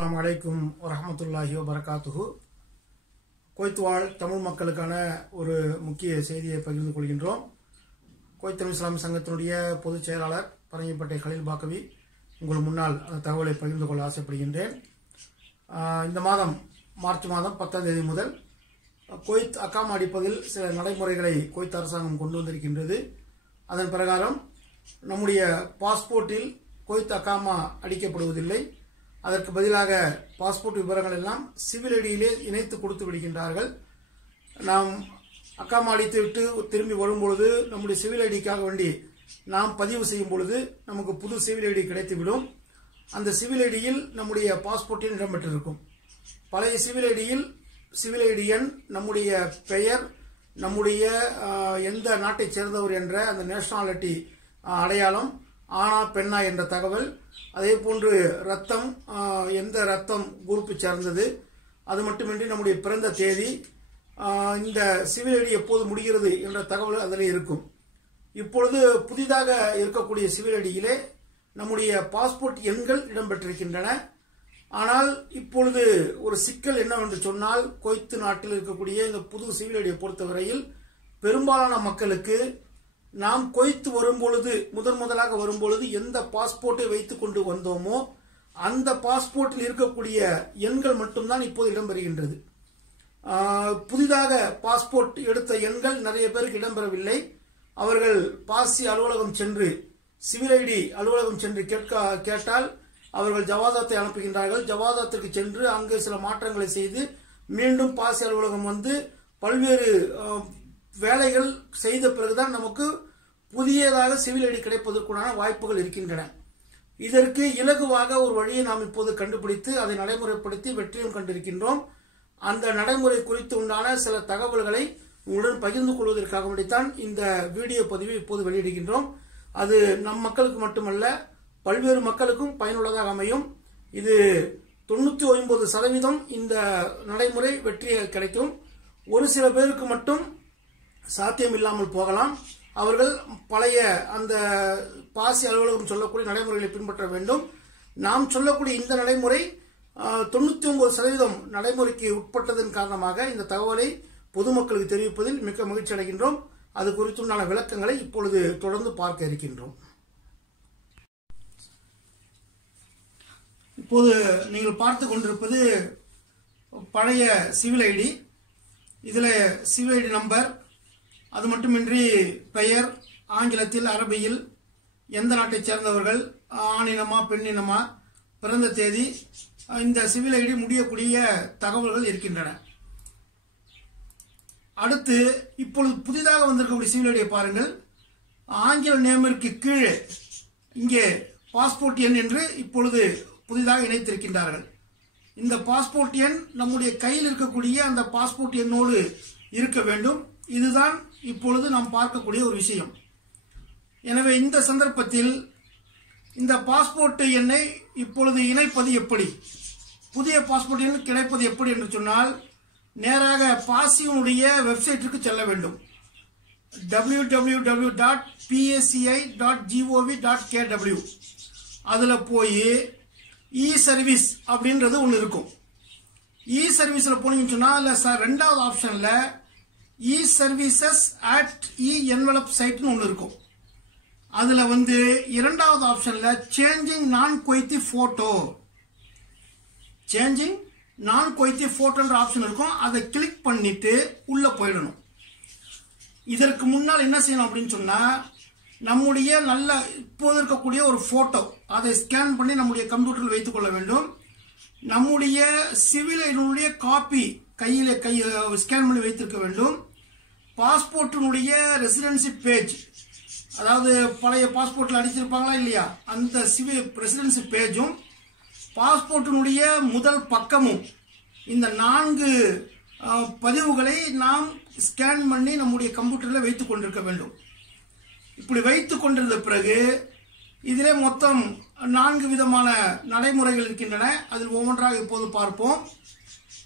அலாம் அலைக்கும் வரமத்துல்லாஹி வரகாத்துஹு குவைத் வாழ் தமிழ் மக்களுக்கான ஒரு முக்கிய செய்தியை பகிர்ந்து கொள்கின்றோம். கோய்த்தமிழ் தமிழ் இஸ்லாம் சங்கத்தினுடைய பொதுச் செயலாளர் பரங்கிப்பட்டை கலில் பாக்கவி உங்கள் முன்னால் அந்த தகவலை பகிர்ந்து கொள்ள ஆசைப்படுகின்றேன். இந்த மாதம் மார்ச் மாதம் பத்தாம் தேதி முதல் கோய்த் அக்காம் அடிப்பதில் சில நடைமுறைகளை கோய்த் அரசாங்கம் கொண்டு வந்திருக்கின்றது. அதன் பிரகாரம் நம்முடைய பாஸ்போர்ட்டில் கோய்த் அக்காமா அடிக்கப்படுவதில்லை. அதற்கு பதிலாக பாஸ்போர்ட் விவரங்கள் எல்லாம் சிவில் ஐடியிலே இணைத்து கொடுத்து விடுகின்றார்கள். நாம் அக்காமா அடித்துவிட்டு திரும்பி வரும்பொழுது நம்முடைய சிவில் ஐடிக்காக வேண்டி நாம் பதிவு செய்யும் பொழுது நமக்கு புது சிவில் ஐடி கிடைத்துவிடும். அந்த சிவில் ஐடியில் நம்முடைய பாஸ்போர்ட்டில் இடம்பெற்றிருக்கும். பழைய சிவில் ஐடியில் சிவில் ஐடி எண் நம்முடைய பெயர் நம்முடைய எந்த நாட்டைச் சேர்ந்தவர் என்ற அந்த நேஷனாலிட்டி அடையாளம் ஆணா பெண்ணா என்ற தகவல். அதே போன்று ரத்தம் எந்த ரத்தம் குரூப்பு சேர்ந்தது? அது மட்டுமின்றி நம்முடைய பிறந்த தேதி இந்த சிவில் ஐடி எப்போது முடிகிறது என்ற தகவல் அதில் இருக்கும். இப்பொழுது புதிதாக இருக்கக்கூடிய சிவில் ஐடியிலே நம்முடைய பாஸ்போர்ட் எண்கள் இடம்பெற்றிருக்கின்றன. ஆனால் இப்பொழுது ஒரு சிக்கல் என்னவென்று சொன்னால் கொய்த்து நாட்டில் இருக்கக்கூடிய இந்த புது சிவில் ஐடியை பொறுத்தவரையில் பெரும்பாலான மக்களுக்கு நாம் கொய்த்து வரும்பொழுது முதன் முதலாக வரும்பொழுது எந்த பாஸ்போர்ட்டை வைத்துக் கொண்டு வந்தோமோ அந்த பாஸ்போர்ட்டில் இருக்கக்கூடிய எண்கள் மட்டும்தான் இப்போது இடம்பெறுகின்றது புதிதாக பாஸ்போர்ட் எடுத்த எண்கள் நிறைய பேருக்கு இடம்பெறவில்லை அவர்கள் பாசி அலுவலகம் சென்று சிவில் ஐடி அலுவலகம் சென்று கேட்க கேட்டால் அவர்கள் ஜவாதாத்தை அனுப்புகின்றார்கள். ஜவாதாத்திற்கு சென்று அங்கு சில மாற்றங்களை செய்து மீண்டும் பாசி அலுவலகம் வந்து பல்வேறு வேலைகள் செய்த பிறகுதான் நமக்கு புதியதாக சிவில் ஐடி கிடைப்பதற்குண்டான வாய்ப்புகள் இருக்கின்றன. இதற்கு இலகுவாக ஒரு வழியை நாம் இப்போது கண்டுபிடித்து அதை நடைமுறைப்படுத்தி வெற்றியும் கண்டிருக்கின்றோம். அந்த நடைமுறை குறித்து உண்டான சில தகவல்களை உங்களுடன் பகிர்ந்து கொள்வதற்காக வேண்டித்தான் இந்த வீடியோ பதிவை இப்போது வெளியிடுகின்றோம். அது நம் மக்களுக்கு மட்டுமல்ல பல்வேறு மக்களுக்கும் பயனுள்ளதாக அமையும். இது தொண்ணூற்றி ஒன்பது சதவீதம் இந்த நடைமுறை வெற்றியை கிடைக்கும். ஒரு சில பேருக்கு மட்டும் சாத்தியம் இல்லாமல் போகலாம். அவர்கள் பழைய அந்த பாசி அலுவலகம் சொல்லக்கூடிய நடைமுறைகளை பின்பற்ற வேண்டும். நாம் சொல்லக்கூடிய இந்த நடைமுறை தொண்ணூத்தி ஒன்பது சதவீதம் நடைமுறைக்கு உட்பட்டதன் காரணமாக இந்த தகவலை பொதுமக்களுக்கு தெரிவிப்பதில் மிக்க மகிழ்ச்சி அடைகின்றோம். அது குறித்துண்டான விளக்கங்களை இப்பொழுது தொடர்ந்து பார்க்க இருக்கின்றோம். இப்போது நீங்கள் பார்த்து கொண்டிருப்பது பழைய சிவில் ஐடி. இதில் சிவில் ஐடி நம்பர் அது மட்டுமின்றி பெயர் ஆங்கிலத்தில் அரபியில் எந்த நாட்டைச் சேர்ந்தவர்கள் ஆணினமா பெண்ணினமா பிறந்த தேதி இந்த சிவில் ஐடி முடியக்கூடிய தகவல்கள் இருக்கின்றன. அடுத்து இப்பொழுது புதிதாக வந்திருக்கக்கூடிய சிவில் ஐடியை பாருங்கள். ஆங்கில நேமிற்கு கீழே இங்கே பாஸ்போர்ட் எண் என்று இப்பொழுது புதிதாக இணைத்திருக்கின்றார்கள். இந்த பாஸ்போர்ட் எண் நம்முடைய கையில் இருக்கக்கூடிய அந்த பாஸ்போர்ட் எண்ணோடு இருக்க வேண்டும். இதுதான் இப்பொழுது நாம் பார்க்கக்கூடிய ஒரு விஷயம். எனவே இந்த சந்தர்ப்பத்தில் இந்த பாஸ்போர்ட் எண்ணை இப்பொழுது இணைப்பது எப்படி? புதிய பாஸ்போர்ட் எண் கிடைப்பது எப்படி என்று சொன்னால் நேராக பாசியனுடைய வெப்சைட்டிற்கு செல்ல வேண்டும். W W W dot PSCI dot GOV dot KW அதில் போய் இ சர்வீஸ் அப்படின்றது ஒன்று இருக்கும். இ சர்வீஸில் போனீங்கன்னு சொன்னால் இல்லை சார் ரெண்டாவது ஆப்ஷனில் E services at E envelope சைட்னு ஒன்று இருக்கும். அதில் வந்து இரண்டாவது ஆப்ஷனில் சேஞ்சிங் நான் கொய்த்தி ஃபோட்டோ சேஞ்சிங் நான் கொய்த்தி ஃபோட்டோன்ற ஆப்ஷன் இருக்கும். அதை கிளிக் பண்ணிட்டு உள்ளே போயிடணும். இதற்கு முன்னால் என்ன செய்யணும் அப்படின்னு சொன்னால் நம்முடைய நல்ல இப்போது இருக்கக்கூடிய ஒரு ஃபோட்டோ அதை ஸ்கேன் பண்ணி நம்முடைய கம்ப்யூட்டரில் வைத்துக் கொள்ள வேண்டும். நம்முடைய சிவில் ஐடியினுடைய காப்பி கையில் கை ஸ்கேன் பண்ணி வைத்திருக்க வேண்டும். பாஸ்போர்ட்டினுடைய ரெசிடென்சி பேஜ் அதாவது பழைய பாஸ்போர்ட்டில் அடிச்சிருப்பாங்களா இல்லையா? அந்த சிவில் ரெசிடென்சி பேஜும் பாஸ்போர்ட்டினுடைய முதல் பக்கமும் இந்த நான்கு பதிவுகளை நாம் ஸ்கேன் பண்ணி நம்முடைய கம்ப்யூட்டரில் வைத்துக் கொண்டிருக்க வேண்டும். இப்படி வைத்து கொண்டிருந்த பிறகு இதிலே மொத்தம் நான்கு விதமான நடைமுறைகள் இருக்கின்றன. அதில் ஒவ்வொன்றாக இப்போது பார்ப்போம்.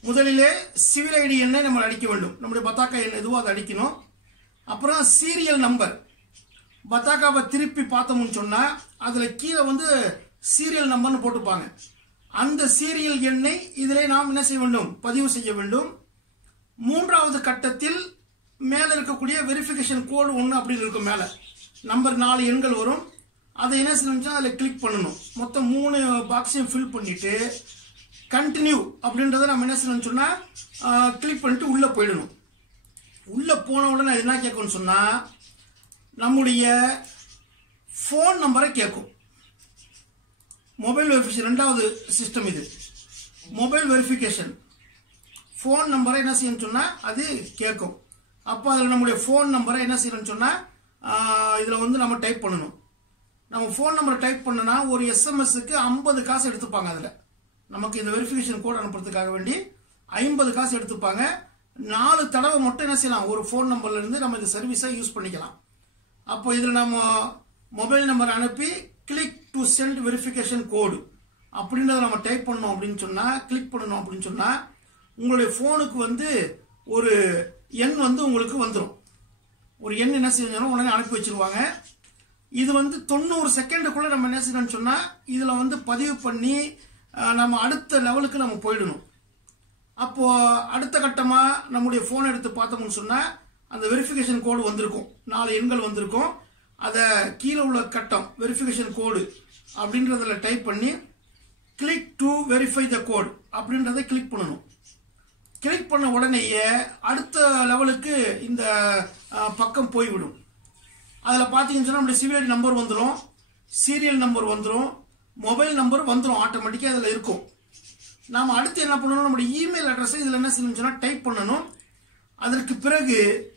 முதலிலே சிவில் ஐடி எண்ணை நம்ம அடிக்க வேண்டும். நம்முடைய பத்தாக்கா எண் எதுவோ அதை அடிக்கணும். அப்புறம் சீரியல் நம்பர் பத்தாக்காவை திருப்பி பார்த்தோம்னு சொன்னால் அதில் கீழே வந்து சீரியல் நம்பர்னு போட்டுப்பாங்க. அந்த சீரியல் எண்ணை இதிலே நாம் என்ன செய்ய வேண்டும்? பதிவு செய்ய வேண்டும். மூன்றாவது கட்டத்தில் மேலே இருக்கக்கூடிய வெரிஃபிகேஷன் கோடு ஒன்று அப்படின்னு இருக்கும் மேலே. நம்பர் நாலு எண்கள் வரும். அதை என்ன செய்யணும்னா அதில் கிளிக் பண்ணணும். மொத்தம் மூணு பாக்ஸையும் ஃபில் பண்ணிவிட்டு கண்டினியூ அப்படின்றத நம்ம என்ன செய்யணும்னு சொன்னால் கிளிக் பண்ணிட்டு உள்ளே போயிடணும். உள்ளே போன உடனே அது என்ன கேட்கும்னு சொன்னால் நம்முடைய ஃபோன் நம்பரை கேட்கும். மொபைல் வெரிஃபிகேஷன் ரெண்டாவது சிஸ்டம் இது. மொபைல் வெரிஃபிகேஷன் ஃபோன் நம்பரை என்ன செய்யணும்னு சொன்னால் அது கேட்கும். அப்போ அதில் நம்முடைய ஃபோன் நம்பரை என்ன செய்யணும்னு சொன்னால் இதில் வந்து நம்ம டைப் பண்ணணும். நம்ம ஃபோன் நம்பரை டைப் பண்ணனா ஒரு எஸ்எம்எஸ்க்கு ஐம்பது காசு எடுத்துப்பாங்க அதில். நமக்கு இந்த வெரிஃபிகேஷன் கோட் அனுப்புறதுக்காக வேண்டி ஐம்பது காசு எடுத்துப்பாங்க. நாலு தடவை மட்டும் என்ன செய்யலாம்? ஒரு ஃபோன் நம்பர்லேருந்து நம்ம இந்த சர்வீஸை யூஸ் பண்ணிக்கலாம். அப்போ இதில் நம்ம மொபைல் நம்பர் அனுப்பி click to send verification code அப்படின்றத நம்ம டைப் பண்ணோம் அப்படின்னு சொன்னால் கிளிக் பண்ணணும் அப்படின்னு சொன்னால் உங்களுடைய ஃபோனுக்கு வந்து ஒரு எண் வந்து உங்களுக்கு வந்துடும் ஒரு எண் என்ன செஞ்சாலும் உடனே அனுப்பி வச்சிருவாங்க. இது வந்து தொண்ணூறு செகண்டுக்குள்ளே நம்ம என்ன செய்யணும்னு சொன்னால் இதில் வந்து பதிவு பண்ணி நம்ம அடுத்த லெவலுக்கு நம்ம போயிடணும். அப்போது அடுத்த கட்டமாக நம்முடைய ஃபோனை எடுத்து பார்த்தோம்னு சொன்னால் அந்த வெரிஃபிகேஷன் கோடு வந்திருக்கும். நாலு எண்கள் வந்திருக்கும். அதை கீழே உள்ள கட்டம் வெரிஃபிகேஷன் கோடு அப்படின்றதில் டைப் பண்ணி click to verify the code அப்படின்றத கிளிக் பண்ணணும். கிளிக் பண்ண உடனேயே அடுத்த லெவலுக்கு இந்த பக்கம் போய்விடும். அதில் பார்த்தீங்கன்னு சொன்னால் நம்முடைய சிவிஐடி நம்பர் வந்துடும் சீரியல் நம்பர் வந்துடும் மொபைல் நம்பர் வந்துடும் ஆட்டோமேட்டிக்காக அதில் இருக்கும். நாம் அடுத்து என்ன பண்ணணும்? நம்முடைய இமெயில் அட்ரஸை இதில் என்ன செய்யணும்னு சொன்னால் டைப் பண்ணணும். அதற்கு பிறகு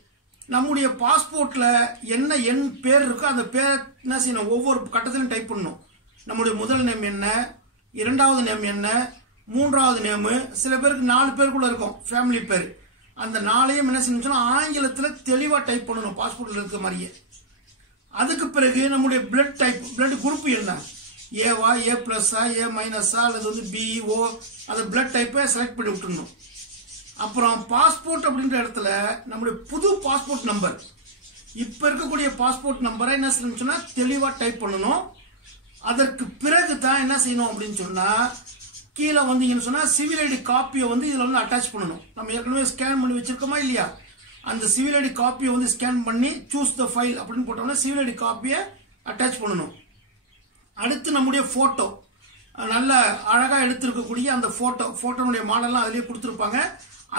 நம்முடைய பாஸ்போர்ட்டில் என்ன எண் பேர் இருக்கோ அந்த பேர் என்ன செய்யணும்? ஒவ்வொரு கட்டத்திலும் டைப் பண்ணணும். நம்முடைய முதல் நேம் என்ன? இரண்டாவது நேம் என்ன? மூன்றாவது நேமு சில பேருக்கு நாலு பேருக்குள்ள இருக்கும். ஃபேமிலி பேர். அந்த நாளையும் என்ன செய்யணும்னு சொன்னால் ஆங்கிலத்தில் தெளிவாக டைப் பண்ணணும். பாஸ்போர்ட்டில் இருக்க மாதிரியே. அதுக்கு பிறகு நம்முடைய பிளட் டைப் பிளட் குரூப் என்ன? ஏவா ஏ ப்ளஸ்ஸா ஏ மைனஸா அல்லது வந்து பிஇஓ அந்த பிளட் டைப்பை செலக்ட் பண்ணி விட்டுருணும் அப்புறம் பாஸ்போர்ட் அப்படின்ற இடத்துல நம்முடைய புது பாஸ்போர்ட் நம்பர் இப்போ இருக்கக்கூடிய பாஸ்போர்ட் நம்பரை என்ன செய்யணும்னு சொன்னால் தெளிவாக டைப் பண்ணணும். அதற்கு பிறகு தான் என்ன செய்யணும் அப்படின்னு சொன்னால் கீழே வந்தீங்கன்னு சொன்னால் சிவில் ஐடி காப்பியை வந்து இதில் வந்து அட்டாச் பண்ணணும். நம்ம ஏற்கனவே ஸ்கேன் பண்ணி வச்சுருக்கோமா இல்லையா? அந்த சிவில் ஐடி காப்பியை வந்து ஸ்கேன் பண்ணி சூஸ் த ஃபைல் அப்படின்னு போட்டோம்னா சிவில் ஐடி காப்பியை அட்டாச் பண்ணணும். அடுத்து நம்முடைய ஃபோட்டோ நல்ல அழகாக எடுத்திருக்கக்கூடிய அந்த ஃபோட்டோ ஃபோட்டோனுடைய மாடல்லாம் அதிலே கொடுத்துருப்பாங்க.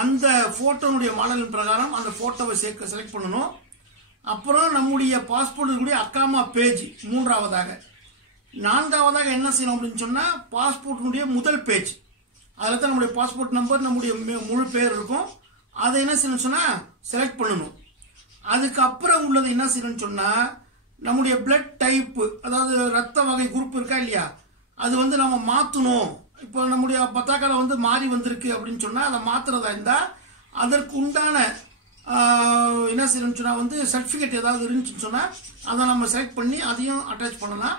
அந்த ஃபோட்டோனுடைய மாடலின் பிரகாரம் அந்த ஃபோட்டோவை சேர்க்க செலக்ட் பண்ணணும். அப்புறம் நம்முடைய பாஸ்போர்ட்டுடைய அக்காமா பேஜ் மூன்றாவதாக. நான்காவதாக என்ன செய்யணும் அப்படின்னு சொன்னால் பாஸ்போர்ட்டினுடைய முதல் பேஜ் அதில் தான் நம்முடைய பாஸ்போர்ட் நம்பர் நம்முடைய முழு பேர் இருக்கும். அதை என்ன செய்யணும்னு சொன்னால் செலக்ட் பண்ணணும். அதுக்கப்புறம் உள்ளது என்ன செய்யணும்னு சொன்னால் நம்முடைய பிளட் டைப்பு அதாவது ரத்த வகை குரூப் இருக்கா இல்லையா? அது வந்து நம்ம மாற்றணும் இப்போ நம்முடைய பத்தாக்கால வந்து மாறி வந்திருக்கு அப்படின்னு சொன்னால் அதை மாற்றுறதா இருந்தால் அதற்கு உண்டான என்ன செய்யணும்னு சொன்னால் வந்து சர்டிஃபிகேட் ஏதாவது இருந்துச்சுன்னு சொன்னால் அதை நம்ம செலக்ட் பண்ணி அதையும் அட்டாச் பண்ணலாம்.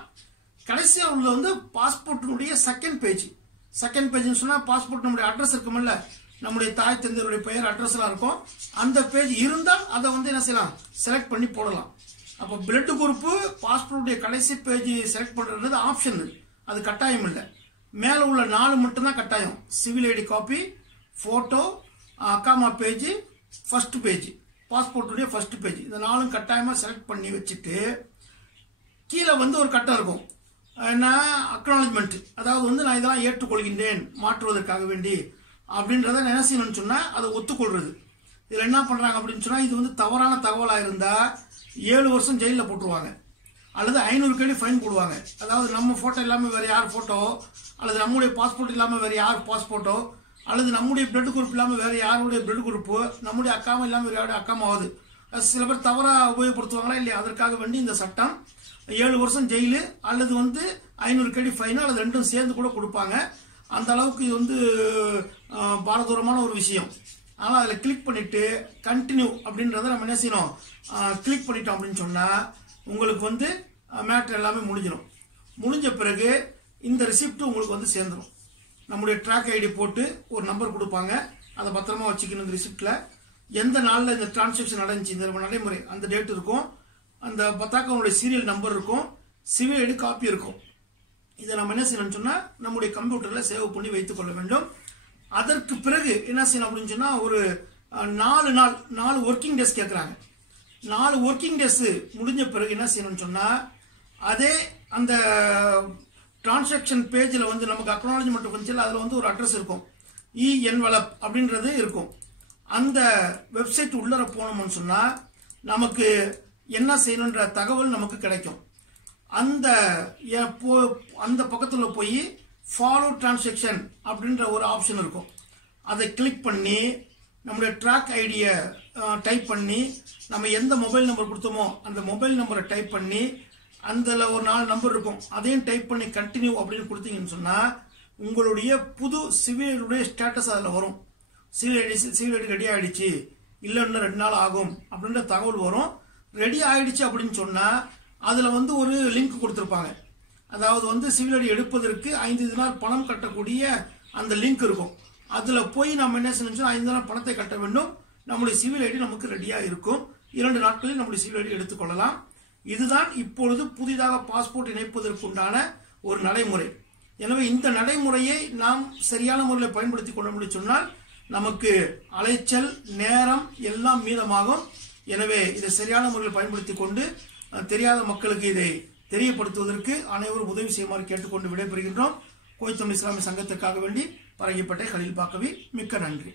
கடைசியாக உள்ள வந்து பாஸ்போர்ட்டினுடைய செகண்ட் பேஜ் செகண்ட் பேஜ்னு சொன்னால் பாஸ்போர்ட் நம்முடைய அட்ரஸ் இருக்குமில்ல? நம்முடைய தாய் தந்தையருடைய பெயர் அட்ரஸ்லாம் இருக்கும். அந்த பேஜ் இருந்தால் அதை வந்து என்ன செய்யலாம்? செலக்ட் பண்ணி போடலாம். அப்போ பிளட் குரூப்பு பாஸ்போர்ட்டுடைய கடைசி பேஜ் செலக்ட் பண்ணுறது ஆப்ஷன் அது கட்டாயம் இல்லை. மேலே உள்ள நாலு மட்டும்தான் கட்டாயம். சிவில் ஐடி காப்பி ஃபோட்டோ அக்காமா பேஜ் ஃபர்ஸ்ட் பேஜ் பாஸ்போர்ட்டுடைய ஃபர்ஸ்ட் பேஜ் இந்த நாலும் கட்டாயமாக செலக்ட் பண்ணி வச்சுட்டு கீழே வந்து ஒரு கட்டம் இருக்கும். என்ன? அக்னாலஜ்மெண்ட் அதாவது வந்து நான் இதெல்லாம் ஏற்றுக்கொள்கின்றேன் மாற்றுவதற்காக வேண்டி அப்படின்றத நான் சொன்னால் அதை ஒத்துக்கொள்வது இதில் என்ன பண்ணுறாங்க அப்படின்னு சொன்னால் இது வந்து தவறான தகவலாக இருந்தால் ஏழு வருஷம் ஜெயிலில் போட்டுருவாங்க. அல்லது ஐநூறு கேடி ஃபைன் போடுவாங்க. அதாவது நம்ம ஃபோட்டோ இல்லாமல் வேறு யார் ஃபோட்டோ அல்லது நம்முடைய பாஸ்போர்ட் இல்லாமல் வேறு யார் பாஸ்போர்ட்டோ அல்லது நம்முடைய பிளட் குரூப் இல்லாமல் வேறு யாருடைய பிளட் குரூப்பு நம்முடைய அக்காமல் இல்லாமல் வேறு யாருடைய அக்காமாவது ஆகுது. சில பேர் தவறாக உபயோகப்படுத்துவாங்களா இல்லையா? அதற்காக வேண்டி இந்த சட்டம் ஏழு வருஷம் ஜெயிலு அல்லது வந்து ஐநூறு கேடி ஃபைனு அல்லது ரெண்டும் சேர்ந்து கூட கொடுப்பாங்க. அந்த அளவுக்கு இது வந்து பாரதூரமான ஒரு விஷயம். ஆனால் அதில் கிளிக் பண்ணிவிட்டு கண்டினியூ அப்படின்றத நம்ம என்ன செய்யணும்? கிளிக் பண்ணிட்டோம் அப்படின்னு சொன்னால் உங்களுக்கு வந்து மேட்ரு எல்லாமே முடிஞ்சிடும். முடிஞ்ச பிறகு இந்த ரிசிப்ட் உங்களுக்கு வந்து சேர்ந்துடும் நம்முடைய ட்ராக் ஐடி போட்டு ஒரு நம்பர் கொடுப்பாங்க. அதை பத்திரமா வச்சுக்கணும் இந்த ரிசிப்டில் எந்த நாளில் இந்த டிரான்சாக்ஷன் நடந்துச்சு? இந்த நடைமுறை. அந்த டேட் இருக்கும். அந்த பத்தாக்காவுடைய சீரியல் நம்பர் இருக்கும். சிவில் ஐடி காப்பி இருக்கும். இதை நம்ம என்ன செய்யணும்னு சொன்னால் நம்முடைய கம்ப்யூட்டரில் சேவ் பண்ணி வைத்துக் கொள்ள வேண்டும். அதற்கு பிறகு என்ன செய்யணும் அப்படின்னு சொன்னா ஒரு நாலு நாள் நாலு ஒர்க்கிங் டேஸ் கேட்குறாங்க நாலு ஒர்க்கிங் டேஸ் முடிஞ்ச பிறகு என்ன செய்யணும்னு சொன்னா அதே அந்த டிரான்சாக்ஷன் பேஜில் வந்து நமக்கு அக்னாலஜ்மெண்ட் கொஞ்சம் அதில் வந்து ஒரு அட்ரஸ் இருக்கும். இ என்வலப் அப்படின்றது இருக்கும். அந்த வெப்சைட் உள்ளர போனோம்னு சொன்னா நமக்கு என்ன செய்யணுன்ற தகவல் நமக்கு கிடைக்கும். அந்த அந்த பக்கத்தில் போய் ஃபாலோ டிரான்சாக்ஷன் அப்படின்ற ஒரு ஆப்ஷன் இருக்கும். அதை கிளிக் பண்ணி நம்முடைய ட்ராக் ஐடியை டைப் பண்ணி நம்ம எந்த மொபைல் நம்பர் கொடுத்தோமோ அந்த மொபைல் நம்பரை டைப் பண்ணி அதில் ஒரு நாலு நம்பர் இருக்கும். அதையும் டைப் பண்ணி கண்டினியூ அப்படின்னு கொடுத்தீங்கன்னு சொன்னால் உங்களுடைய புது சிவிலுடைய ஸ்டேட்டஸ் அதில் வரும். Civil ID civil ID ready ஆகிடுச்சு இல்லை இன்னும் ரெண்டு நாள் ஆகும் அப்படின்ற தகவல் வரும். ரெடி ஆகிடுச்சு அப்படின்னு சொன்னால் அதில் வந்து ஒரு லிங்க் கொடுத்துருப்பாங்க. அதாவது வந்து சிவில் ஐடி எடுப்பதற்கு ஐந்து நாள் பணம் கட்டக்கூடிய அந்த லிங்க் இருக்கும். அதில் போய் நம்ம என்ன செய்யணும் ஐந்து நாள் பணத்தை கட்ட வேண்டும். நம்முடைய சிவில் ஐடி நமக்கு ரெடியாக இருக்கும். இரண்டு நாட்களில் நம்முடைய சிவில் ஐடி எடுத்துக்கொள்ளலாம் இதுதான் இப்பொழுது புதிதாக பாஸ்போர்ட் இணைப்பதற்குண்டான ஒரு நடைமுறை. எனவே இந்த நடைமுறையை நாம் சரியான முறையில் பயன்படுத்தி கொள்ள முடியும் சொன்னால் நமக்கு அலைச்சல் நேரம் எல்லாம் மீதமாகும். எனவே இதை சரியான முறையில் பயன்படுத்தி கொண்டு தெரியாத மக்களுக்கு இதை தெரியப்படுத்துவதற்கு அனைவரும் உதவி செய்யுமாறு கேட்டுக்கொண்டு விடைபெறுகின்றோம். கோயத்தமிழ் இஸ்லாமிய சங்கத்திற்காக வேண்டி பரங்கிப்பட்டை கலில் பாக்கவி மிக்க நன்றி.